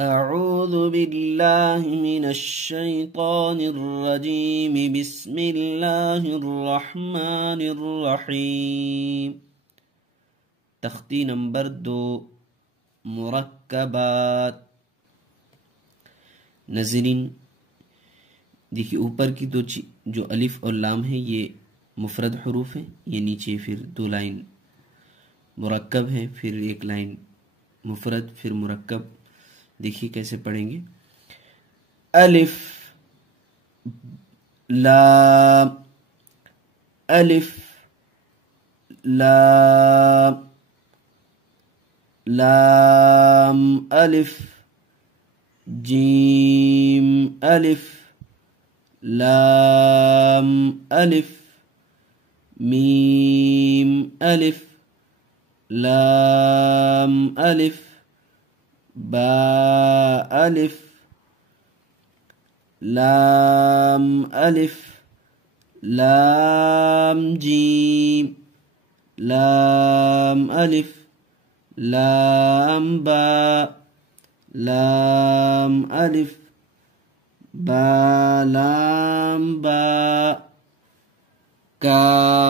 أعوذ بالله من الشيطان الرجيم بسم الله الرحمن الرحيم। तख्ती नंबर 2 मुरक्कबात। नज़रीन देखिए ऊपर की दो जो अलिफ और लाम है ये मुफरद हरूफ है, ये नीचे फिर 2 लाइन मुरक्कब है, फिर 1 लाइन मुफरद फिर मुरक्कब। देखिए कैसे पढ़ेंगे। अलिफ लाम अलिफ लाम लाम अलिफ जीम अलिफ लाम अलिफ मीम अलिफ लाम अलिफ बा अलिफ लाम अलिफ लाम जीम लाम अलिफ लाम बा लाम अलिफ बा लाम बा काफ